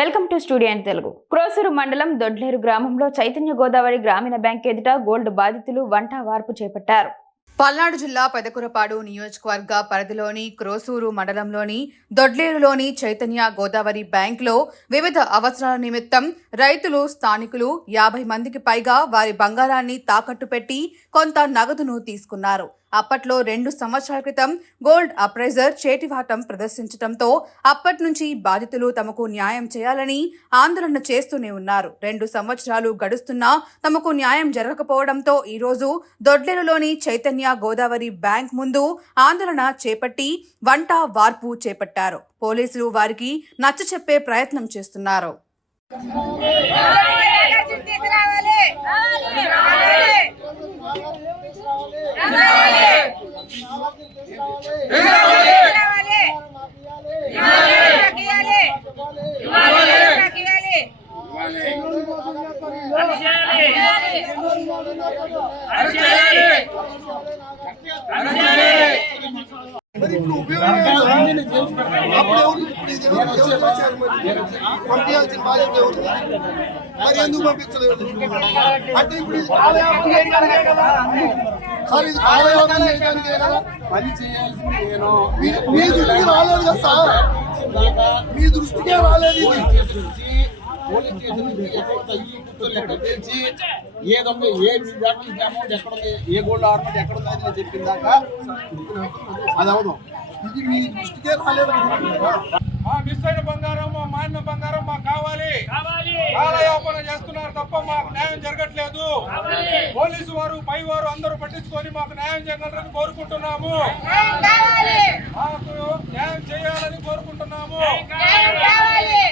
Welcome to studio and Telugu. Krosuru మండలం దొడ్లేరు గ్రామంలో చైతన్య గోదావరి గ్రామీణ బ్యాంక్ ఎదుట గోల్డ్ బాధితులు వంట వార్పు చేపట్టారు. పల్నాడు జిల్లా పెదకురపాడు నియోజకవర్గ పరిధిలోని క్రోసూరు మండలంలోని దొడ్లేరులోని చైతన్య గోదావరి బ్యాంకులో వివిధ అవసరాల నిమిత్తం రైతులు స్థానికులు యాభై మందికి పైగా వారి బంగారాన్ని తాకట్టు పెట్టి కొంత నగదును తీసుకున్నారు. అప్పట్లో రెండు సంవత్సరాల క్రితం గోల్డ్ అప్రైజర్ చేటివాటం ప్రదర్శించడంతో అప్పటి నుంచి బాధితులు తమకు న్యాయం చేయాలని ఆందోళన చేస్తూనే ఉన్నారు. రెండు సంవత్సరాలు గడుస్తున్నా తమకు న్యాయం జరగకపోవడంతో ఈరోజు దొడ్లెరులోని చైతన్య గోదావరి బ్యాంక్ ముందు ఆందోళన చేపట్టి వంట వార్పు చేపట్టారు. పోలీసులు వారికి నచ్చ చెప్పే ప్రయత్నం చేస్తున్నారు మరి ఇప్పుడు ఉపయోగం లేదు కదా? అప్పుడు ఎవరు ఇప్పుడు ఇది ఎవరు ఎవరు చేశారు మరి? పంపించాల్సిన బాధ్యత మరి ఎందుకు పంపించలేదు? అంటే ఇప్పుడు పని చేయాల్సింది నేను. మీ దృష్టికి రాలేదు కదా సార్? మీ దృష్టికే రాలేదు ఇది. పోలీస్ స్టేషన్ నుంచి కూర్చొని తెచ్చి ఏ దొంగ ఏ మీ బ్యాంక్ నుంచి అమౌంట్ ఎక్కడ ఉంది ఏ గోల్డ్ ఆర్నమెంట్ ఎక్కడ ఉంది అని నేను చెప్పిన దాకా అది అవదు ఇది మీ దృష్టికే రాలేదు. మా మిస్ అయిన బంగారం మా మారిన బంగారం మాకు కావాలి. కాలయాపన చేస్తున్నారు తప్ప మాకు న్యాయం జరగట్లేదు. పోలీసు వారు పై వారు అందరూ పట్టించుకొని మాకు న్యాయం జరగాలని కోరుకుంటున్నాము. మాకు